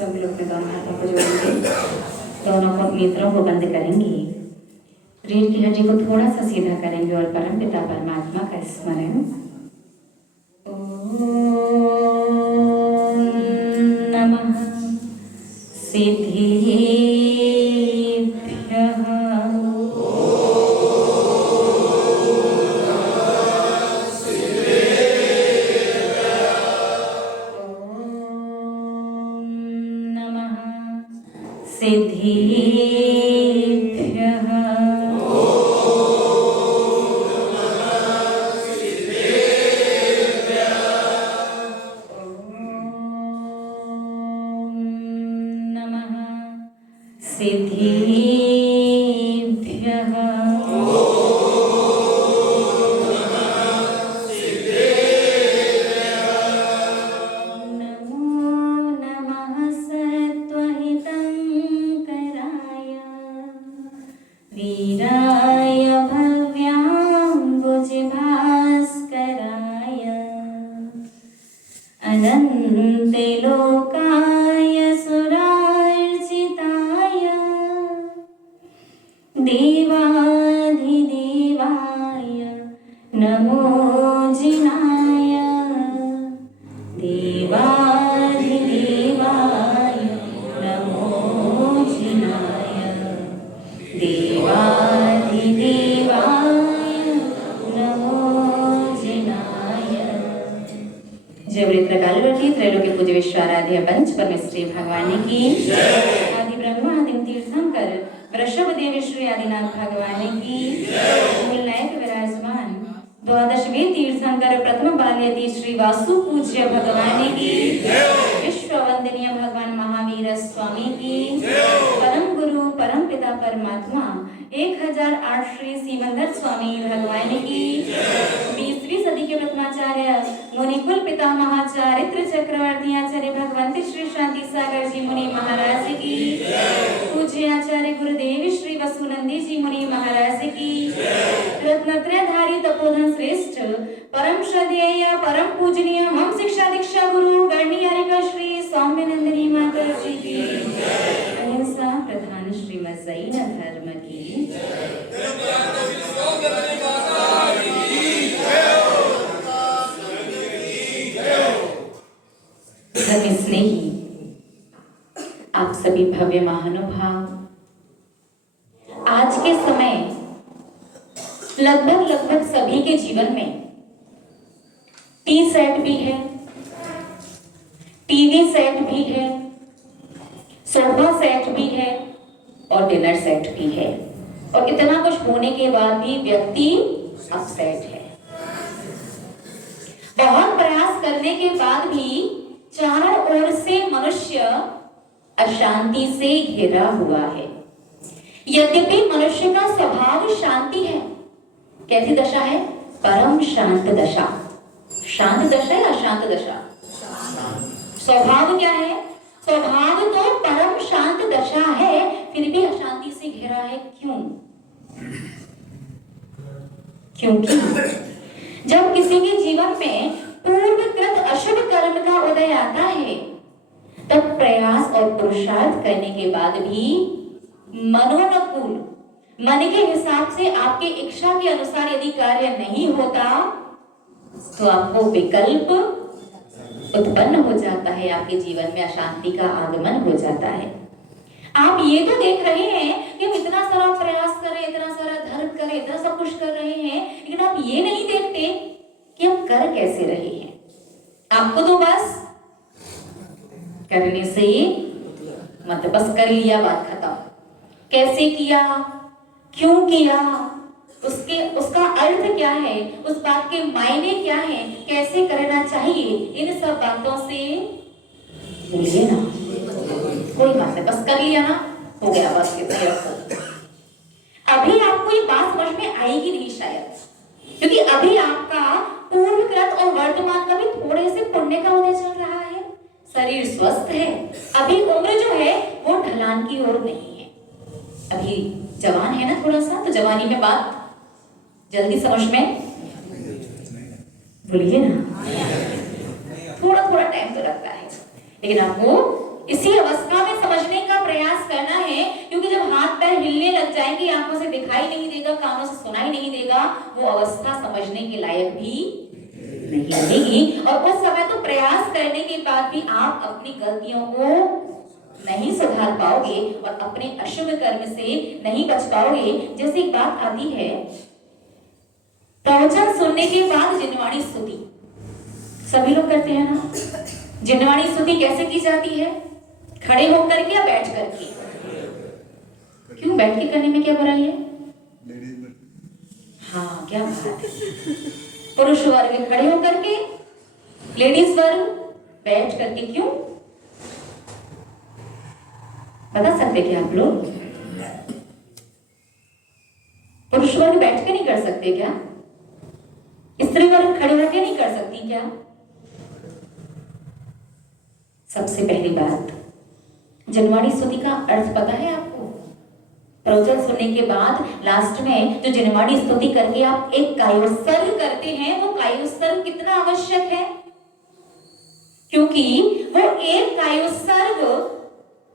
सब लोग अपने दोनों हाथों को जोड़ेंगे, दोनों को नेत्रों को बंद करेंगे, रीढ़ की हड्डी को थोड़ा सा सीधा करेंगे और परम पिता परमात्मा का स्मरण ओम नमः सिद्धिभ्यः सिद्धिभ्यः नमः सिद्धिभ्यः वीराय भव्याम्बुजभास्कराय अनन्ते लोकाय सुरार्चिताय देवाधिदेवाय नमो जिनाय देवाधिदेवाय नमो जिनाय देवाधिदेवाय नमो जिनाय। जय बोले त्रिकालवर्ती त्रैलोक्य पूज्य विश्वाराध्य पंच परमेश्वरी भगवान की आदि ब्रह्मा आदि तीर्थंकर वृषभ देव श्री आदिनाथ भगवान की मूल नायक विराजमान द्वादश वेद तीर्थंकर प्रथम बाल्यति श्री वासु पूज्य भगवान की विश्व वंदनीय भगवान महावीर स्वामी की परम गुरु परम पिता परमात्मा 1008 श्री सीमंदर स्वामी भगवान की 20वीं सदी के प्रथमाचार्य मुनिकुल पितामहाचार्य चक्रवर्ती आचार्य भगवंत श्री शांति सागर जी मुनि महाराज की पूज्य आचार्य गुरुदेव श्री वसुनंदी जी मुनि महाराज की रत्नत्रयधारी तपोधन श्रेष्ठ परम श्रद्धेय परम पूजनीय मम शिक्षा दीक्षा गुरु गणनीयारिका श्री सौम्यनंदिनी माता जी की अहिंसा प्रधान श्रीमद जैन धर्म की धर्म स्नेही आप सभी भव्य महानुभाव, आज के समय लगभग सभी के जीवन में टी सेट भी है, टीवी सेट भी है, सोफा सेट भी है और डिनर सेट भी है, और इतना कुछ होने के बाद भी व्यक्ति अपसेट है। बहुत प्रयास करने के बाद भी चारों ओर से मनुष्य अशांति से घिरा हुआ है। यद्यपि मनुष्य का स्वभाव शांति है। कैसी दशा है? परम शांत दशा। शांत दशा या अशांत दशा? स्वभाव क्या है? स्वभाव तो परम शांत दशा है, फिर भी अशांति से घिरा है। क्यों? क्योंकि जब किसी के जीवन में पूर्वकृत अशुभ कर्म का उदय आता है, तब प्रयास और पुरुषार्थ करने के बाद भी मनोनुकूल, मन के हिसाब से आपके इच्छा के अनुसार यदि कार्य नहीं होता, तो आपको विकल्प उत्पन्न हो जाता है, आपके जीवन में अशांति का आगमन हो जाता है। आप ये तो देख रहे हैं कि हम इतना सारा प्रयास कर रहे हैं, इतना सारा धर्म कर रहे हैं, इतना सब कुछ कर रहे हैं, लेकिन आप ये नहीं देखते कि हम कर कैसे रहे हैं। आपको तो बस करने से मतलब बस कर लिया, बात खत्म। कैसे किया, क्यों किया, उसका अर्थ क्या है, उस बात के मायने क्या है, कैसे करना चाहिए, इन सब बातों से भूलिए ना। कोई बात नहीं, बस कर लिया ना, हो गया, बस कितना ही रखो। अभी आपको ये बात समझ में आएगी नहीं शायद, क्योंकि अभी आपका पूर्वकृत और वर्तमान का भी थोड़े से पुण्य का उदय चल रहा है, शरीर स्वस्थ है, अभी उम्र जो है वो ढलान की ओर नहीं है, अभी जवान है ना थोड़ा सा, तो जवानी में बात जल्दी समझ में भूलिए ना, थोड़ा थोड़ा टाइम तो लगता है, लेकिन आपको इसी अवस्था में समझने का प्रयास करना है, क्योंकि जब हाथ पैर हिलने लग जाएंगे, आंखों से दिखाई नहीं देगा, कानों से सुनाई नहीं देगा, वो अवस्था समझने के लायक भी नहीं रहेगी। और उस समय तो प्रयास करने के बाद भी आप अपनी गलतियों को नहीं सुधार पाओगे और अपने अशुभ कर्म से नहीं बच पाओगे। जैसे एक बात आती है, प्रवचन सुनने के बाद जिनवाणी स्तुति सभी लोग करते हैं ना। जिनवाणी स्तुति कैसे की जाती है? खड़े होकर के या बैठ करके? क्यों बैठ के करने में क्या बुराई है? हाँ, क्या बात है। पुरुष वर्ग खड़े होकर के, लेडीज वर्ग बैठ करके। क्यों बता सकते क्या आप लोग? पुरुष वर्ग बैठ के नहीं कर सकते क्या? स्त्री वर्ग खड़े होकर नहीं कर सकती क्या? सबसे पहली बात, जिनवाणी स्तुति का अर्थ पता है आपको? प्रवचन सुनने के बाद लास्ट में जो जिनवाणी स्तुति करके आप एक कायोत्सर्ग करते हैं, वो कायोत्सर्ग कितना आवश्यक है? क्योंकि वो एक कायोत्सर्ग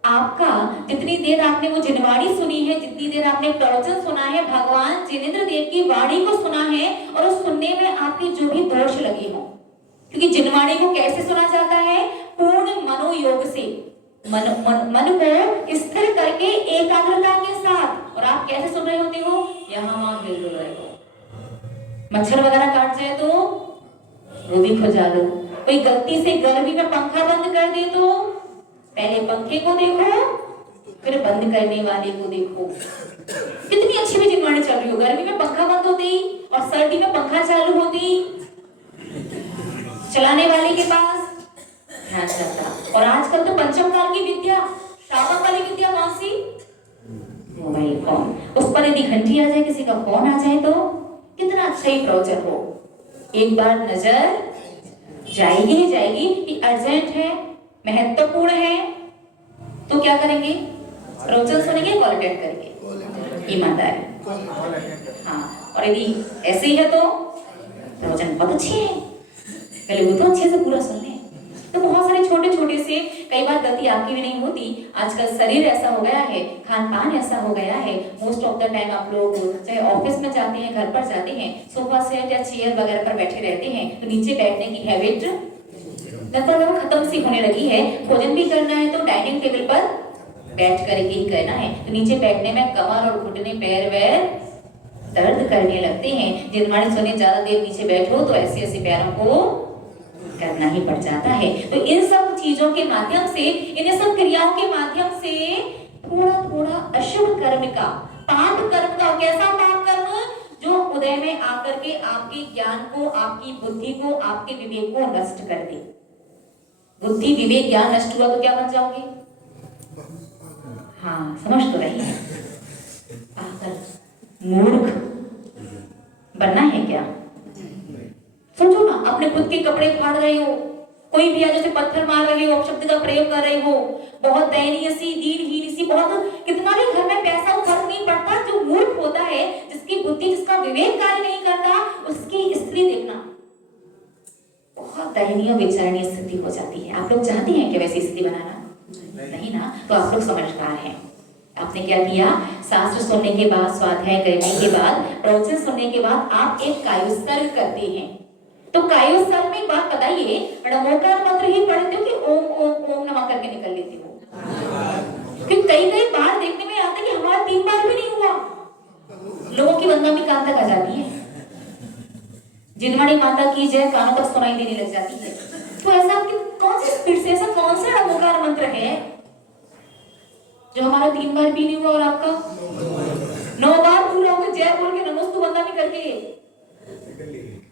आपका, जितनी देर आपने वो जिनवाणी सुनी है, जितनी देर आपने प्रवचन सुना है, भगवान जिनेंद्र देव की वाणी को सुना है, और उस सुनने में आपके जो भी दोष लगे हो, क्योंकि जिनवाणी को कैसे सुना जाता है? पूर्ण मनोयोग से, मन को स्थिर करके एकाग्रता के साथ। और आप कैसे सुन रहे होते हो? यहाँ वहां हिल रहे हो। मच्छर वगैरह काट जाए तो वो भी खुजा लो। कोई गलती से गर्मी में पंखा बंद कर दे तो पहले पंखे को देखो, फिर बंद करने वाले को देखो। कितनी अच्छी भी जिनवाणी चल रही हो, गर्मी में पंखा बंद होते ही और सर्दी में पंखा चालू होते ही चलाने वाले के पास ध्यान जाता। और आजकल तो पंचम काल की विद्या, श्रावक वाली विद्या कौन सी? Mobile phone. उस पर यदि घंटी आ जाए, किसी का फोन आ जाए तो कितना अच्छा ही प्रवचन हो, एक बार नजर जाएगी ही जाएगी कि अर्जेंट है, महत्वपूर्ण है, तो क्या करेंगे? प्रवचन सुनेंगे, कॉल अटेंड करेंगे, ईमानदार। हाँ, और यदि ऐसे ही है तो प्रवचन बहुत अच्छे है, पहले वो तो अच्छे से पूरा सुन ले। तो बहुत सारे छोटे छोटे से, कई बार गलती आपकी भी नहीं होती। आजकल शरीर ऐसा हो गया है, खान पान ऐसा हो गया है, मोस्ट ऑफ द टाइम आप लोग चाहे ऑफिस में जाते हैं, घर पर जाते हैं, सोफा सेट या चेयर वगैरह पर बैठे रहते हैं, तो नीचे बैठने की हैबिट लगभग खत्म सी होने लगी है। भोजन भी करना है तो डाइनिंग टेबल पर बैठ करके ही करना है, तो नीचे बैठने में कमर और घुटने, पैर वैर दर्द करने लगते हैं। जिनवाणी सुने ज्यादा देर नीचे बैठो तो ऐसे ऐसे पैरों को करना ही पड़ जाता है। तो इन सब चीजों के माध्यम से, इन सब क्रियाओं के माध्यम से थोड़ा थोड़ा अशुभ कर्म का, पाप कर्म का, कैसा पाप कर्म? जो उदय में आकर के आपके ज्ञान को, आपकी बुद्धि को, आपके विवेक को नष्ट कर दे। बुद्धि विवेक ज्ञान नष्ट हुआ तो क्या बन जाओगे? हाँ, समझ तो रही है। मूर्ख बनना है क्या? सोचो ना, अपने खुद के कपड़े फाड़ रहे हो, कोई भी जैसे पत्थर मार रहे हो, अपशब्द का प्रयोग कर रहे हो, बहुत दयनीय सी, दीनहीन सी, बहुत, कितना भी घर में पैसा हो, फर्क नहीं पड़ता। जो मूर्ख होता है, जिसकी बुद्धि, जिसका विवेक कार्य नहीं करता, उसकी स्त्री देखना बहुत दयनीय विचारणीय स्थिति हो जाती है। आप लोग चाहते हैं कि वैसी स्थिति बनाना? नहीं ना, तो आप लोग समझदार हैं। आपने क्या किया? शास्त्र सुनने के बाद, स्वाध्याय करने के बाद, प्रवचन सुनने के बाद आप एक कायोत्सर्ग करते हैं। तो कायोत्सर्ग में एक बात बताइए, नमोकार मंत्र ही पढ़ते हो कि ओम ओम ओम नमः करके निकल लेते हो? क्योंकि कई बार देखने में आता है कि हमारा 3 बार भी नहीं हुआ, लोगों की बदनामी कहां तक आ जाती है? जिनवाणी माता की जय कानों तक सुनाई देने लग जाती है। तो ऐसा कौन सी स्पीड से, ऐसा कौन सा नमोकार मंत्र है जो हमारा 3 बार भी नहीं हुआ और आपका 9 बार पूरा होकर जय बोल के नमोस्तु बंदना करके?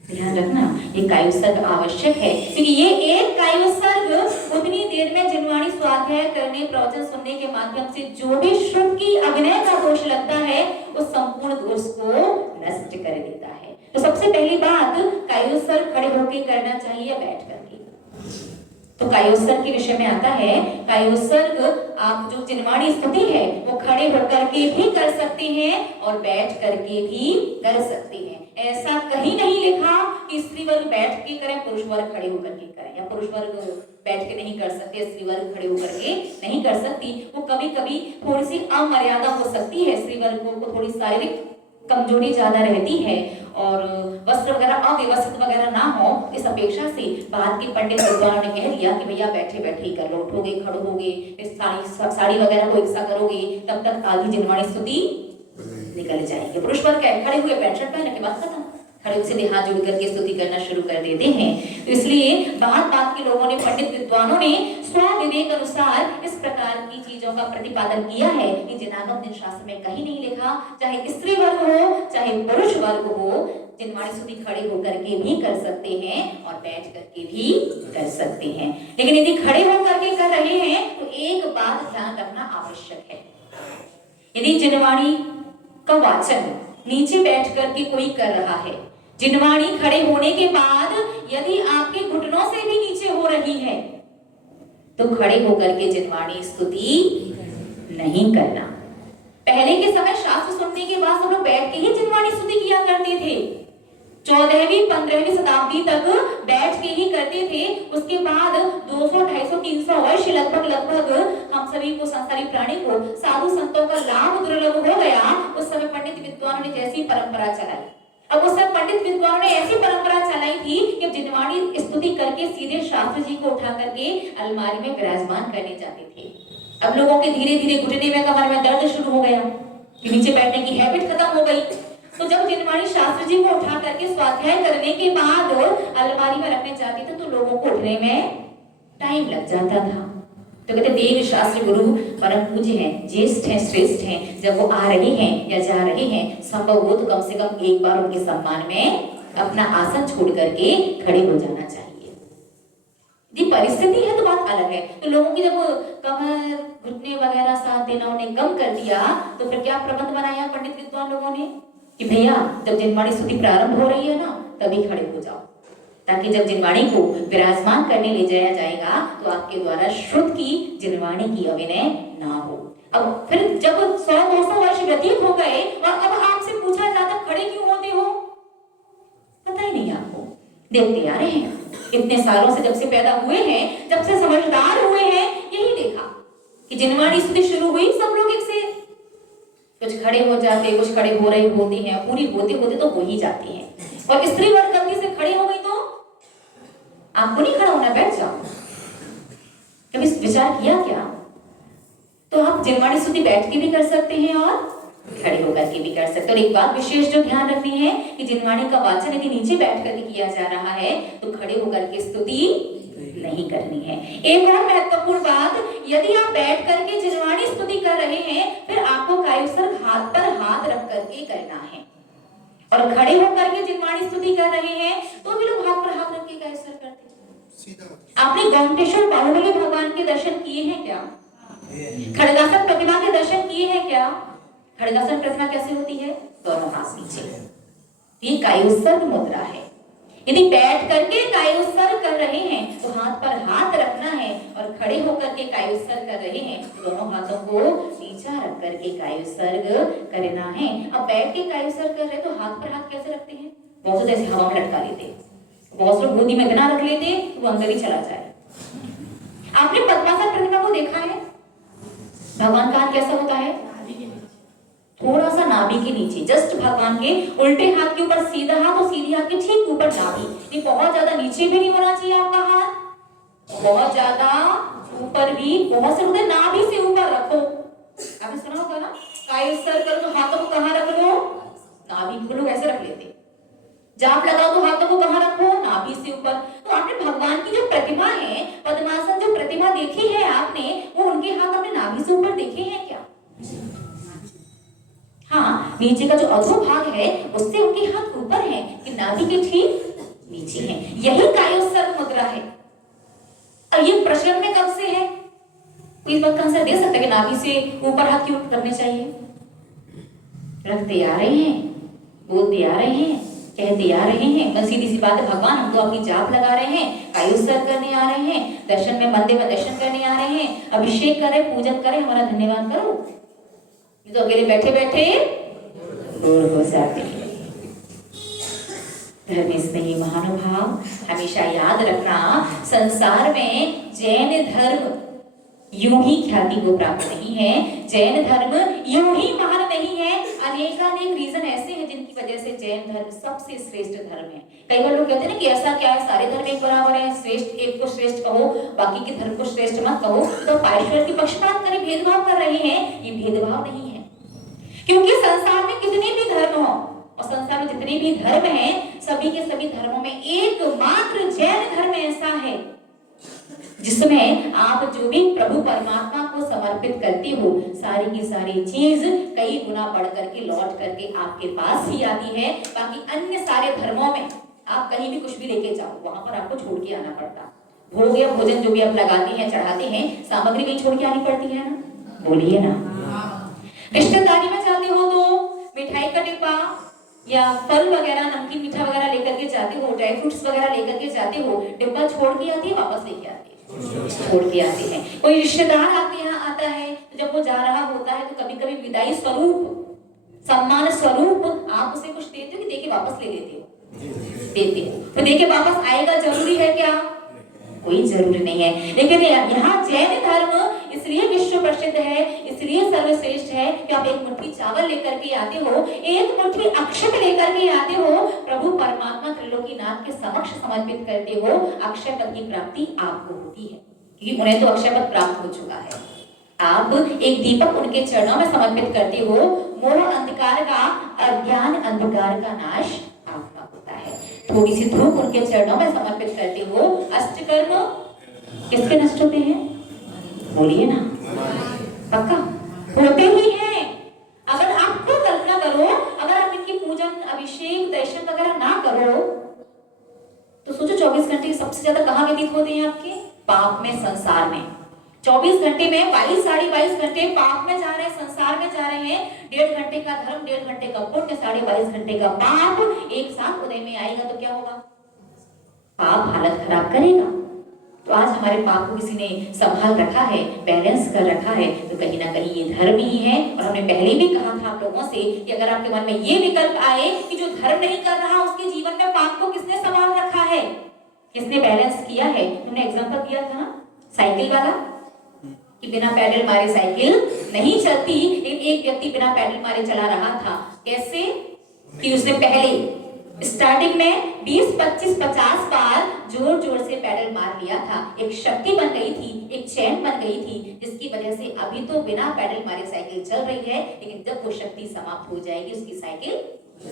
ध्यान रखना, ये कायोत्सर्ग आवश्यक है, क्योंकि ये एक कायोत्सर्ग उतनी देर में जिनवाणी स्वाध्याय करने, प्रवचन सुनने के माध्यम से जो भी श्रुत की अभिनय का दोष लगता है, उस संपूर्ण दोष को नष्ट कर देता है। तो सबसे पहली बात, कायोत्सर्ग खड़े होकर करना चाहिए, बैठ करके। तो कायोत्सर्ग के विषय में आता है, कायोत्सर्ग आप जो जिनवाणी स्तुति है वो खड़े होकर के भी कर सकते हैं और बैठ करके भी कर सकते हैं। ऐसा कहीं नहीं लिखा कि स्त्री वर्ग बैठ के करें, पुरुष वर्ग खड़े होकर के करें, या पुरुष वर्ग बैठ के नहीं कर सकते, स्त्री वर्ग खड़े होकर के नहीं कर सकती। वो कभी कभी थोड़ी सी अमर्यादा हो सकती है, स्त्री वर्ग को थोड़ी शारीरिक कमजोरी ज्यादा रहती है और वस्त्र वगैरह अव्यवस्थित वगैरह ना हो, इस अपेक्षा से बाद के पंडित विद्वानों ने कह दिया कि भैया बैठे बैठे ही कर लो, उठोगे खड़ोगे, साड़ी वगैरह को इकसा करोगे तब तक आधी जिनवाणी स्तुति निकल जाएगी। पुरुष वर्ग खड़े हुए पैंट शर्ट पहनने के बाद खत्म, खड़े सीधे हाथ जोड़ करके स्तुति करना शुरू कर देते हैं। तो इसलिए बात के लोगों ने, पंडित विद्वानों ने स्वविवेक अनुसार इस प्रकार की चीजों का प्रतिपादन किया है कि जिनागम दिन शास्त्र में कहीं नहीं लिखा, चाहे स्त्री वर्ग हो चाहे पुरुष वर्ग हो, जिनवाणी स्तुति खड़े होकर के भी कर सकते हैं और बैठ करके भी कर सकते हैं। लेकिन यदि खड़े होकर के कर रहे हैं तो एक बात ध्यान रखना आवश्यक है, यदि जिनवाणी का वाचन नीचे बैठ करके कोई कर रहा है, जिनवाणी खड़े होने के बाद यदि आपके घुटनों से भी नीचे हो रही है तो खड़े होकर के जिनवाणी स्तुति नहीं करना। पहले के समय शास्त्र सुनने के बाद सब लोग बैठ के ही जिनवाणी स्तुति किया करते थे, 14वीं 15वीं शताब्दी तक बैठ के ही करते थे। उसके बाद 200 250 300 वर्ष लगभग हम सभी को, संसारी प्राणी को साधु संतों का लाभ दुर्लभ हो गया। उस समय पंडित विद्वानों ने जैसी परंपरा चलाई, अब उस समय पंडित विद्वानों ने ऐसी परंपरा चलाई थी कि जिनवाणी स्तुति करके सीधे शास्त्र जी को उठा करके अलमारी में विराजमान करने जाते थे। अब लोगों के धीरे धीरे घुटने में, कमर में दर्द शुरू हो गया, नीचे बैठने की हैबिट खत्म हो गई। तो जब जिनवाणी शास्त्र जी को उठा करके स्वाध्याय करने के बाद अलमारी में रखने जाते थे तो लोगों को उठने में टाइम लग जाता था। तो कहते देव शास्त्र गुरु परम पूज्य हैं, ज्येष्ठ हैं, श्रेष्ठ हैं, जब वो आ रहे हैं या जा रहे हैं, संभव हो तो कम से कम एक बार उनके सम्मान में अपना आसन छोड़ करके खड़े हो जाना चाहिए। यदि परिस्थिति है तो बात अलग है। तो लोगों की जब कमर घुटने वगैरह साथ देना उन्हें कम कर दिया तो फिर क्या प्रबंध बनाया पंडित विद्वान लोगों ने कि भैया जब जिनवाणी स्तुति प्रारंभ हो रही है ना तभी खड़े हो जाओ, ताकि जब जिनवाणी को विराजमान करने ले जाया जाएगा तो आपके द्वारा श्रुत की जिनवाणी की अभिनय ना हो। अब फिर जब 100-200 वर्ष व्यतीत हो गए और अब आपसे पूछा जाता खड़े क्यों होते हो, पता ही नहीं आपको, देखते आ रहे हैं इतने सालों से, जब से पैदा हुए हैं, जब से समझदार हुए हैं, यही देखा कि जिनवाणी स्तुति शुरू हुई सब लोग एक से कुछ खड़े हो जाते, कुछ खड़े हो रहे होते हैं, पूरी होते होते तो हो ही जाती हैं। और स्त्री वर्ग गलती से खड़े हो गई तो आपको नहीं खड़ा होना, बैठ जाओ। कभी विचार किया क्या? तो आप जिनवाणी स्तुति बैठ के भी कर सकते हैं और खड़े होकर के भी कर सकते हैं। और एक बात विशेष जो ध्यान रखनी है कि जिनवाणी का वाचन यदि नीचे बैठ करके किया जा रहा है तो खड़े होकर के स्तुति नहीं करनी है। एक और महत्वपूर्ण बात, यदि आप बैठ करके जिनवाणी स्तुति कर रहे हैं फिर आपको कायुसर्ग हाथ पर हाथ रख करके करना है, और खड़े होकर के जिनवाणी स्तुति कर रहे हैं तो भी लोग हाथ पर हाथ रख के कायुसर्ग करते हैं। आपने गौमटेश्वर बाहुबली भगवान के दर्शन किए हैं क्या? खड़गासन प्रतिमा के दर्शन किए हैं क्या? खड़गासन प्रतिमा कैसे होती है? दोनों हाथ नीचे, ये कायुसर्ग मुद्रा है। यदि बैठ करके कायोत्सर्ग कर रहे हैं तो हाथ पर हाथ रखना है, और खड़े होकर के कायोत्सर्ग कर रहे हैं तो दोनों हाथों को नीचा रख करके कायोत्सर्ग करना है। अब बैठ के कायोत्सर्ग कर रहे तो हाथ पर हाथ कैसे रखते हैं? बहुत से ऐसे हवा में लटका लेते, बहुत से गोदी में इतना रख लेते तो वो अंदर ही चला जाए। आपने पद्मासन प्रतिमा को देखा है? भगवान का हाथ कैसा होता है? थोड़ा सा नाभि के नीचे, जस्ट भगवान के उल्टे हाथ के ऊपर सीधा हाथ और सीधे हाथ के ठीक ऊपर नाभि। ये बहुत ज्यादा नीचे भी नहीं होना चाहिए आपका हाथ, बहुत ज्यादा ऊपर भी, बहुत से उधर नाभि से ऊपर रखो। आपने सुना होगा ना, कायोत्सर्ग करो तो हाथों को कहाँ रख लो? नाभि को लोग ऐसे रख लेते। जाप लगाओ तो हाथों को कहाँ रखो? नाभि से ऊपर। तो आपने भगवान की जो प्रतिमा है, पद्मासन जो प्रतिमा देखी है आपने, वो उनके हाथ अपने नाभि से ऊपर देखे हैं क्या? हाँ, नीचे का जो अधोभाग है उससे उनके हाथ ऊपर है कि नाभि के ठीक नीचे है। यही कायोत्सर्ग मुद्रा है। और ये प्रचलन में कब से है? कोई इस बात का आंसर दे सकता है कि नाभि से ऊपर हाथ क्यों करने चाहिए? रखते आ रहे हैं, बोलते आ रहे हैं, कहते आ रहे हैं। बस सीधी सी बात है, भगवान हम तो अपनी जाप लगा रहे हैं, कायोत्सर्ग करने आ रहे हैं, दर्शन में मंदिर में दर्शन करने आ रहे हैं, अभिषेक करें, पूजन करें, हमारा धन्यवाद करो। तो अकेले बैठे बैठे दूर हो जाते हैं। धर्म स्नेही महानुभाव, हमेशा याद रखना, संसार में जैन धर्म यूं ही ख्याति को प्राप्त नहीं है, जैन धर्म यूं ही महान नहीं है। अनेकानेक रीजन ऐसे हैं जिनकी वजह से जैन धर्म सबसे श्रेष्ठ धर्म है। कई बार लोग कहते हैं ना कि ऐसा क्या है, सारे धर्म एक बराबर है, श्रेष्ठ एक को श्रेष्ठ कहो, बाकी के धर्म को श्रेष्ठ मत कहो, तो पार्श्वर की पक्षपात करें, भेदभाव कर रहे हैं। ये भेदभाव नहीं है, क्योंकि संसार में कितने भी धर्म हो और संसार में जितने भी धर्म हैं, सभी के सभी धर्मों में एकमात्र जैन धर्म ऐसा है जिसमें आप जो भी प्रभु परमात्मा को समर्पित करते हो, सारी की सारी चीज कई गुना बढ़ करके लौट करके आपके पास ही आती है। बाकी अन्य सारे धर्मों में आप कहीं भी कुछ भी लेके जाओ, वहां पर आपको छोड़ के आना पड़ता। भोग या भोजन जो भी आप लगाते हैं, चढ़ाते हैं, सामग्री भी छोड़ के आनी पड़ती है ना, बोलिए ना। रिश्तेदारी में जाते हो तो मिठाई का डिब्बा या फल वगैरह, नमकीन मीठा वगैरह लेकर के जाते हो, ड्राई फ्रूट्स वगैरह लेकर के जाते हो, डिब्बा छोड़ के आती है, वापस लेके आती है, छोड़ के आते हैं। कोई रिश्तेदार आपके यहाँ आता है, तो जब वो जा रहा होता है तो कभी कभी विदाई स्वरूप, सम्मान स्वरूप आप उसे कुछ देते हो कि देके वापस ले लेते हो, देते हो, तो देके वापस आएगा जरूरी है क्या? कोई जरूरी नहीं है। लेकिन यहाँ जैन धर्म इसलिए विश्व प्रसिद्ध है, इसलिए सर्वश्रेष्ठ है कि आप एक मुट्ठी चावल लेकर के आते हो, एक मुट्ठी अक्षत लेकर के आते हो, प्रभु परमात्मा त्रिलोकीनाथ के समक्ष समर्पित करते हो, अक्षय पद की प्राप्ति आपको होती है, क्योंकि उन्हें तो अक्षय पद प्राप्त हो चुका है। आप एक दीपक उनके चरणों में समर्पित करते हो, मोह अंधकार का, अज्ञान अंधकार का नाश आपका होता है। थोड़ी सी धूप उनके चरणों में समर्पित करते हो, अष्टकर्म किसके नष्ट होते हैं? बोलिए ना, पक्का होते ही हैं। अगर आपको कल्पना करो, अगर आप इनकी पूजन, अभिषेक, दर्शन वगैरह ना करो तो सोचो 24 घंटे सबसे ज्यादा कहाँ व्यतीत होते हैं आपके? पाप में, संसार में। 24 घंटे में 22 साढ़े 22 घंटे पाप में जा रहे हैं, संसार में जा रहे हैं। 1.5 घंटे का धर्म, 1.5 घंटे का पुण्य, 22.5 घंटे का पाप एक साथ उदय में आएगा तो क्या होगा? पाप हालत खराब करेगा। तो आज हमारे पाप को किसी ने संभाल रखा है, बैलेंस कर रखा है, तो कहीं ना कहीं ये धर्म ही है। और हमने पहले भी कहा था आप लोगों से कि अगर आपके मन में ये विकल्प आए कि जो धर्म नहीं कर रहा उसके जीवन में पाप को किसने संभाल रखा है, किसने बैलेंस किया है? तुमने एग्जाम्पल दिया था ना साइकिल वाला, कि बिना पैडल मारे साइकिल नहीं चलती, लेकिन एक व्यक्ति बिना पैडल मारे चला रहा था। कैसे? कि उसने पहले स्टार्टिंग में 20, 25, 50 बार जोर जोर से पैडल मार लिया था, एक शक्ति बन गई थी, एक चैन बन गई थी, जिसकी वजह से अभी तो बिना पैडल मारे साइकिल चल रही है, लेकिन जब वो शक्ति समाप्त हो जाएगी उसकी साइकिल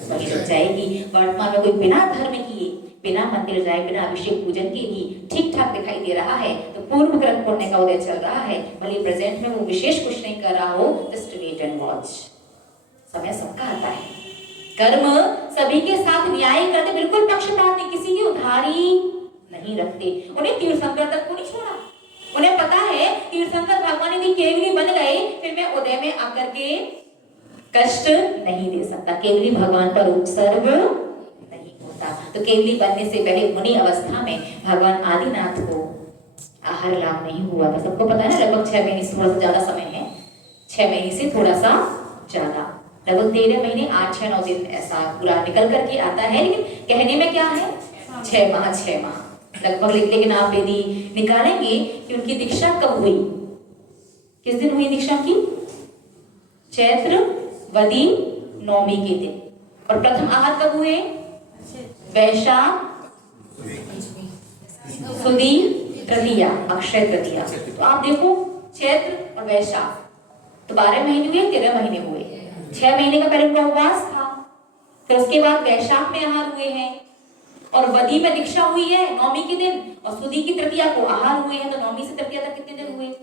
वहीं रुक जाएगी। वर्तमान में कोई बिना धर्म किए, बिना मंदिर जाए, बिना अभिषेक पूजन के भी ठीक ठाक दिखाई दे रहा है, तो पूर्व ग्रह पुण्य का उदय चल रहा है, भले प्रेजेंट में वो विशेष कुछ नहीं कर रहा हो, जस्ट वेट एंड वॉच। समय सबका आता है। कर्म सभी के साथ न्याय करते, बिल्कुल पक्षपात नहीं, किसी की उधारी नहीं रखते। उन्हें तीर्थंकर तक को नहीं छोड़ा, उन्हें पता है तीर्थंकर भगवान यदि केवली बन गए फिर मैं उदय में आकर के कष्ट नहीं दे सकता, केवली भगवान पर उत्सर्ग नहीं होता। तो केवली बनने से पहले मुनि अवस्था में भगवान आदिनाथ को आहार लाभ नहीं हुआ था, सबको पता है ना। लगभग 6 महीने से थोड़ा सा ज्यादा समय है, 6 महीने से थोड़ा सा ज्यादा, लगभग 13 महीने 8, 6, 9 दिन ऐसा पूरा निकल करके आता है। लेकिन कहने में क्या है 6 माह, 6 माह लगभग। लेकिन आप यदि निकालेंगे कि उनकी दीक्षा कब हुई, किस दिन हुई दीक्षा की? चैत्र वदी नौमी के दिन। और प्रथम आहार कब हुए? वैशाख सुदी तृतीया, अक्षय तृतीया। तो आप देखो चैत्र और वैशाख तो 12 महीने हुए, 13 महीने हुए। 6 महीने का पहले उनका उपवास था, फिर उसके बाद वैशाख में आहार हुए हैं, और वदी में दीक्षा हुई है नौमी के दिन, और सुदी की तृतीया को आहार हुए हैं। तो नौमी से तृतीया तक कितने दिन हुए?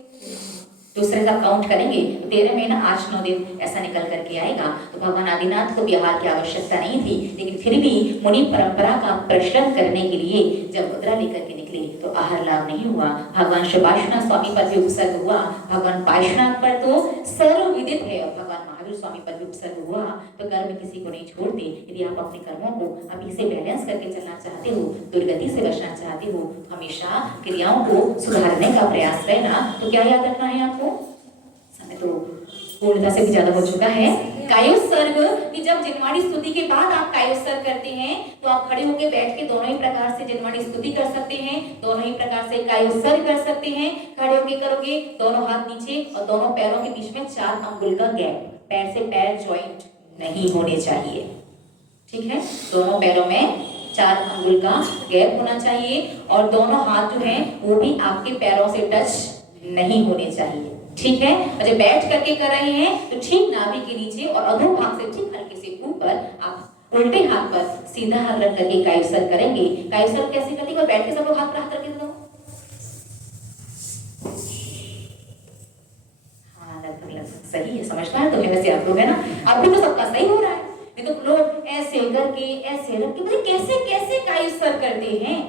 दूसरे साथ काउंट करेंगे तो 13 महीना 8, 9 दिन ऐसा निकल करके आएगा। तो भगवान आदिनाथ को भी आहार की आवश्यकता नहीं थी, लेकिन फिर भी मुनि परंपरा का प्रश्न करने के लिए जब मुद्रा लेकर के निकले तो आहार लाभ नहीं हुआ। भगवान श्री पार्श्वनाथ स्वामी पर भी उपसर्ग हुआ, भगवान पार्श्वनाथ पर तो सर्वविदित है, और भगवान महावीर स्वामी पर भी उपसर्ग हुआ। तो कर्म किसी को नहीं छोड़ते। यदि आप अपने कर्मों को अभी से बैलेंस करके चलना चाहते हो, दुर्गति से बचना चाहते हो, तो हमेशा क्रियाओं को सुधारने का प्रयास करना। तो क्या याद रखना है आपको? समय तो पूर्णता से भी ज्यादा हो चुका है। कायोत्सर्ग कि जब जिनवाणी स्तुति के बाद आप कायोत्सर्ग करते हैं तो आप खड़े होकर बैठ के दोनों ही प्रकार से जिनवाणी स्तुति कर सकते हैं, दोनों ही प्रकार से कायोत्सर्ग कर सकते हैं। खड़े होकर करोगे, दोनों हाथ नीचे और दोनों पैरों के बीच में 4 अंगुल का गैप, पैर से पैर ज्वाइंट नहीं होने चाहिए, ठीक है। दोनों पैरों में 4 अंगुल का गैप होना चाहिए और दोनों हाथ जो हैं वो भी आपके पैरों से टच नहीं होने चाहिए, ठीक है। और जब बैठ करके कर रहे हैं तो ठीक नाभि के नीचे और अधोभाग से ठीक हल्के से ऊपर आप उल्टे हाथ पर सीधा हाथ रख करके कायोत्सर्ग करेंगे। कायोत्सर्ग कैसे करते हैं? बैठ के सब लोग हाथ पर हाथ रख के दो, हाँ लगभग सही है, समझदार तो है वैसे आप लोग, है ना। अभी तो सबका सही हो रहा है, नहीं तो लोग ऐसे करके ऐसे रख के मतलब कैसे कैसे कायोत्सर्ग करते हैं।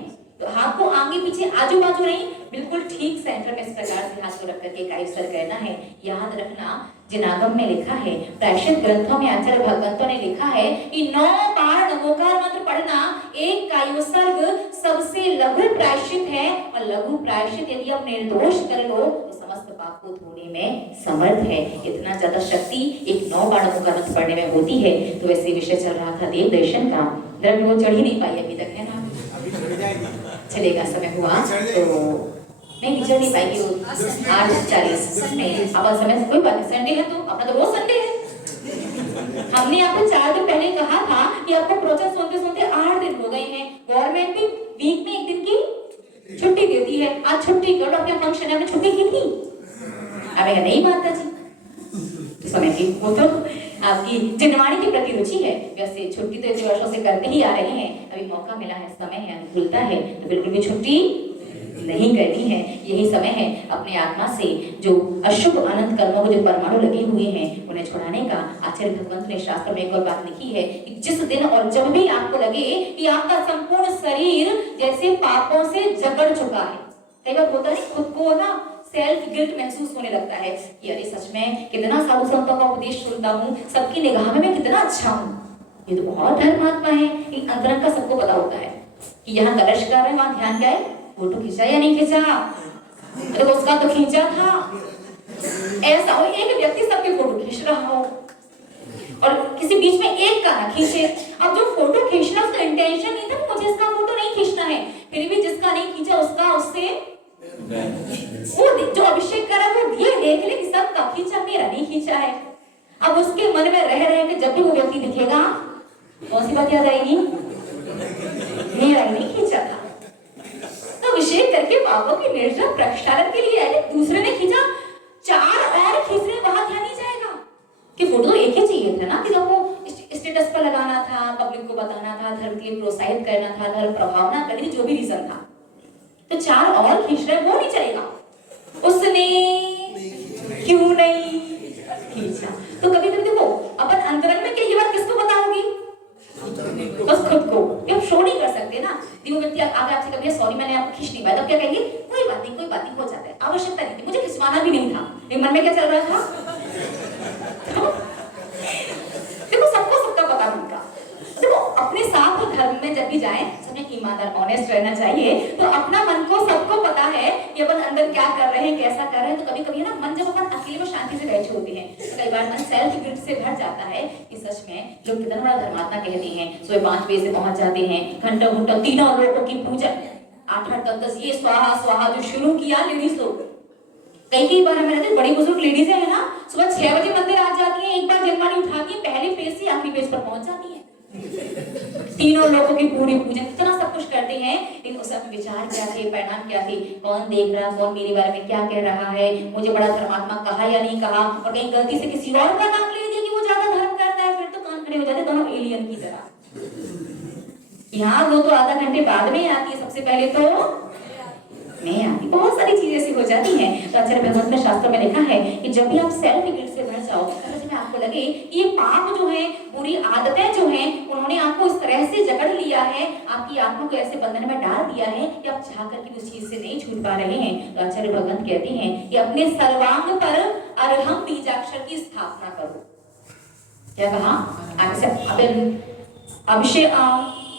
तो हाथ को आगे पीछे आजू बाजू नहीं, बिल्कुल ठीक सेंटर में इस प्रकार से हाथ को रख करके कायोत्सर्ग करना है। याद रखना, जिनागम में लिखा है, प्रायश्चित ग्रंथों में आचार्य भगवंतों ने लिखा है कि 9 बार नमोकार मंत्र पढ़ना एक कायोत्सर्ग सबसे लघु प्रायश्चित है। और लघु प्रायश्चित यदि आप निर्दोष कर लो तो समस्त पाप को धोने में समर्थ है। इतना ज्यादा शक्ति एक 9 बार नमोकार मंत्र पढ़ने में होती है। तो वैसे विषय चल रहा था देव दर्शन का, जब वो चढ़ ही नहीं पाई अभी तक, है ना। चलेगा, समय हुआ तो नहीं चढ़ नहीं पाएगी, 8:40 नहीं अब समय, कोई बात नहीं, संडे है तो अपना तो रोज संडे है। हमने आपको 4 दिन पहले कहा था कि आपको प्रवचन सुनते सुनते 8 दिन हो गए हैं। गवर्नमेंट भी वीक में 1 दिन की छुट्टी देती है, आज छुट्टी करो, अपने फंक्शन है, आपने छुट्टी की थी? अबे नहीं माता जी, समय की वो तो आपकी जिनवाणी की प्रति रुचि है। वैसे छुट्टी तो इतने वर्षों से करते ही आ रहे हैं, अभी मौका मिला है, समय है, अनुकूलता है, तो बिल्कुल भी छुट्टी नहीं करनी है। यही समय है अपने आत्मा से जो अशुभ अनंत कर्मों के जो परमाणु लगे हुए हैं उन्हें छुड़ाने का। आचार्य भगवंत ने शास्त्र में एक और बात लिखी है कि जिस दिन और जब भी आपको लगे कि आपका संपूर्ण शरीर जैसे पापों से जकड़ चुका है, कई बार होता है खुद को ना सेल्फ गिल्ट महसूस होने लगता है कि अरे सच में कितना साधु संतों का उपदेश सुनता हूँ, सबकी निगाह में मैं कितना अच्छा हूँ, ये तो बहुत धर्मात्मा है। अंतरंग का सबको पता होता है कि यहाँ कलश कर रहे हैं, वहाँ ध्यान क्या है, फोटो खींचा या नहीं खींचा, अरे उसका तो खींचा था। ऐसा हो एक व्यक्ति सबके फोटो खींच रहा हो और किसी बीच में एक का ना खींचे। अब जो फोटो खींचना उसका इंटेंशन नहीं था मुझे इसका फोटो नहीं खींचना है, फिर भी जिसका नहीं खींचा उसका उससे वो जो अभिषेक करा वो ये देख ले कि सबका खींचा, मेरा नहीं खींचा है। अब उसके मन में रह रहे कि जब भी वो व्यक्ति दिखेगा कौन सी बात याद आएगी, मेरा ही नहीं खींचा था। तो अभिषेक करके पापों के निर्जन प्रक्षालन के लिए आए, दूसरे ने खींचा, 4 और खींचने वहां ध्यान नहीं जाएगा कि फोटो एक ही चाहिए था ना, कि जब वो स्टेटस पर लगाना था, पब्लिक को बताना था, धर्म के लिए प्रोत्साहित करना था, धर्म प्रभावना करनी, जो भी रीजन था, तो 4 और खींच रहे वो नहीं चलेगा। उसने क्यों नहीं खींचा? तो कभी कभी देखो अपन अंतरंग में क्या ये बात किसको बताओगी, बस खुद को। आप शो नहीं कर सकते ना, वो व्यक्ति आगे आपसे कभी सॉरी मैंने आपको खींच नहीं पाया, तो क्या कहेंगे, कोई बात नहीं हो जाता है, आवश्यकता नहीं थी, मुझे खिंचवाना भी नहीं था। लेकिन मन में क्या चल रहा था, देखो सबको सबका पता होगा। देखो अपने साथ धर्म में जब भी जाए सबने ईमानदार ऑनेस्ट रहना चाहिए। तो अपना मन को सबको पता है कि अपन अंदर क्या कर रहे हैं, कैसा कर रहे हैं। तो कभी कभी ना मन जब अपन अकेले में शांति से बैठे होते हैं तो कई बार मन सेल्फ गिल्ट से भर जाता है कि सच में लोग कितना बड़ा धर्मात्मा कहते हैं, सुबह 5 बजे से पहुंच जाते हैं, घंटों घंटों तीनों लोगों की पूजा, 8-8 10 ये स्वाहा स्वाहा जो शुरू किया लेडीज लोग। कई बार हमें रहते बड़ी बुजुर्ग लेडीज है ना, सुबह 6 बजे मंदिर आ जाती है, एक बार जनवाणी उठाती है, पहले पेज से आखिरी पेज पर पहुंच जाती है, तीनों लोगों की पूरी पूजा, इतना सब कुछ करते हैं। लेकिन उस समय विचार क्या थे, परिणाम क्या थे, कौन देख रहा, कौन मेरे बारे में क्या कह रहा है, मुझे बड़ा धर्मात्मा कहा या नहीं कहा, और कहीं गलती से किसी और का नाम ले दिया कि वो ज्यादा धर्म करता है, फिर तो कान खड़े हो जाते दोनों एलियन की तरह। यहाँ वो तो आधा घंटे बाद में आती है, सबसे पहले तो नहीं आती, बहुत सारी चीजें ऐसी हो जाती हैं। तो आचार्य भगवंत ने शास्त्र में लिखा है कि जब भी आप सेल्फ गिल्ट से भर जाओ, में आपको लगे कि ये पाप जो है, बुरी आदतें जो हैं, उन्होंने आपको इस तरह से जकड़ लिया है, आपकी आत्मा को ऐसे बंधन में डाल दिया है कि आप चाह कर के उस चीज से नहीं छूट पा रहे हैं। तो आचार्य भगवंत कहते हैं कि अपने सर्वांग पर अरहम बीजाक्षर की स्थापना करो। क्या कहा? अभिषेक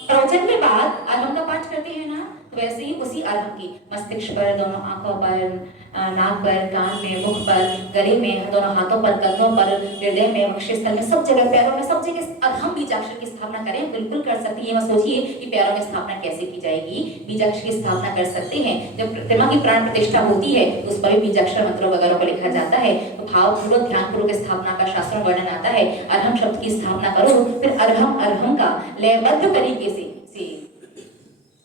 प्रवचन के बाद अरहम का पाठ करते हैं ना, तो वैसे ही उसी अर्घ की मस्तिष्क पर, दोनों आंखों पर, नाक पर, कान में, मुख पर, गले में, दोनों हाथों पर, कंधों पर, हृदय में, वक्षस्थल में, सब जगह, पैरों में, सब जगह अर्घम बीजाक्षर की स्थापना करें। बिल्कुल कर सकते हैं। ये मत सोचिए कि पैरों में स्थापना कैसे की जाएगी। बीजाक्षर की स्थापना कर सकते हैं। जब प्रतिमा की प्राण प्रतिष्ठा होती है उस पर भी बीजाक्षर मंत्रों वगैरह को लिखा जाता है। तो भावपूर्वक ध्यानपूर्वक स्थापना का शास्त्रों वर्णन आता है। अर्घम शब्द की स्थापना करो, फिर अर्घम का लयबद्ध तरीके से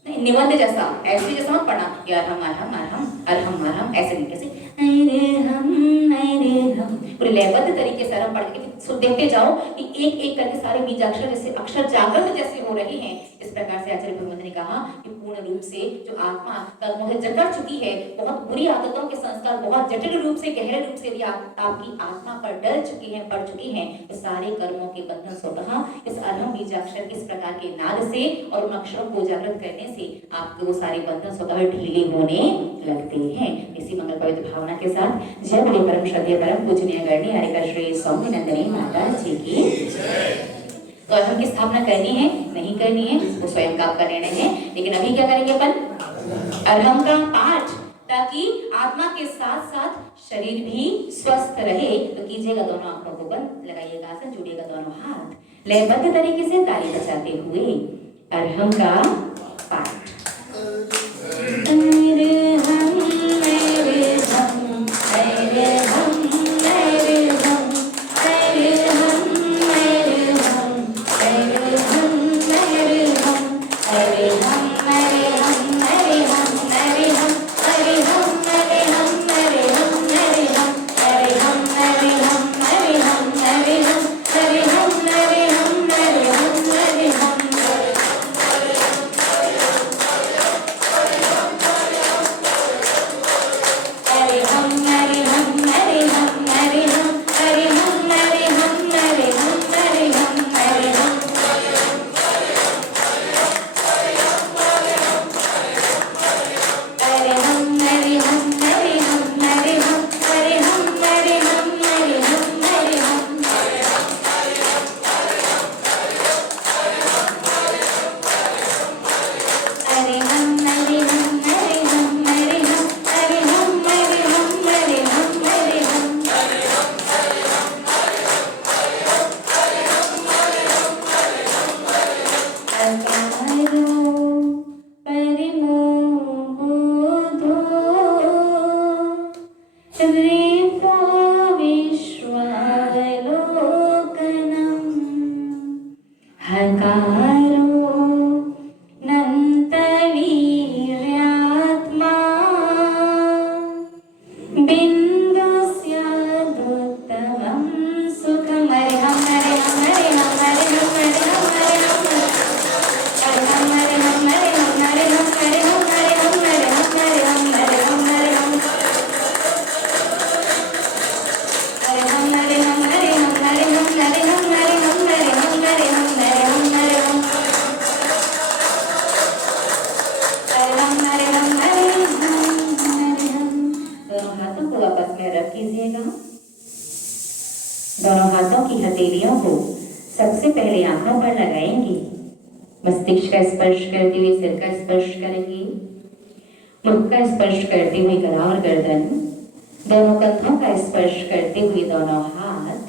निबंध जैसा, ऐसे जैसा मत पढ़ना कि अर्हम अर्हम अर्हम अर्हम अर्हम, ऐसे नहीं, कैसे पूरे लयबद्ध तरीके से अर्हम पढ़ के देखते जाओ कि एक एक करके सारे बीजाक्षर जैसे अक्षर जागृत जैसे हो रहे हैं। इस प्रकार से आचार्य भगवंत ने कहा कि पूर्ण रूप से जो आत्मा कर्मों से जकड़ चुकी है, बहुत बुरी आदतों के संस्कार बहुत जटिल रूप से, गहरे रूप से भी आपकी आत्मा पर डल चुकी है, पड़ चुकी हैं, तो सारे कर्मों के बंधन स्वतः इस अर्हम बीजाक्षर इस प्रकार के नाद से और उन अक्षरों को जागृत करने से आपके वो सारे बंधन स्वतः ढीले होने लगते हैं। इसी मंगल पवित्र भावना के साथ जय बोले परम श्रद्धेय परम पूजनीय गणनीय हरिकर श्री स्वामी नंदिनी माता जी की। तो अर्घम की स्थापना करनी है नहीं करनी है वो स्वयं का आपका निर्णय है। लेकिन अभी क्या करेंगे अपन? अर्घम का पाठ, ताकि आत्मा के साथ साथ शरीर भी स्वस्थ रहे। तो कीजिएगा, दोनों आंखों को बंद, लगाइएगा आसन, जोड़िएगा दोनों हाथ, लयबद्ध तरीके से ताली बजाते हुए अर्घम का पाठ। दोनों हाथों की हथेलियों को सबसे पहले आंखों पर लगाएंगे। मस्तिष्क का स्पर्श करते हुए सिर का स्पर्श करेंगे। मुख का स्पर्श करते हुए गला और गर्दन, दोनों कंधों का स्पर्श करते हुए दोनों हाथ,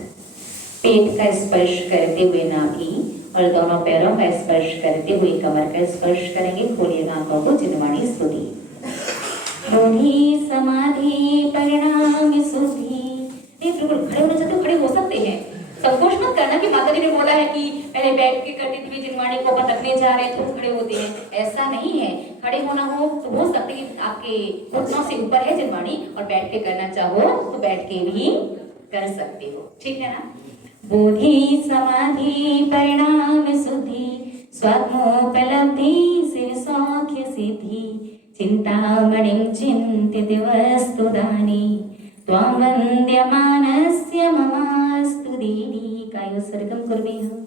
पेट का स्पर्श करते हुए नाभि और दोनों पैरों का स्पर्श करते हुए कमर का स्पर्श करेंगे। खोलिए आंखों को, चिन्हवाणी स्तुति। बोधि समाधि परिणाम सुधि। बिल्कुल खड़े होना चाहते हो, खड़े हो सकते हैं। संकोच मत करना कि माता जी ने बोला है कि पहले बैठ के करते थे, जिनवाणी को अपन रखने जा रहे तो खड़े होते हैं, ऐसा नहीं है। खड़े होना हो तो हो सकते कि आपके घुटनों से ऊपर है जिनवाणी, और बैठ के करना चाहो तो बैठ के भी कर सकते हो, ठीक है ना। बोधि समाधि परिणाम सुधि, स्वात्मोपलब्धि सिर सौख्य सिद्धि, चिंतामणिं चिन्तित वस्तुदानि, त्वां वन्द्यमानस्य ममास्तु देवी। कायोत्सर्गं कुर्मः।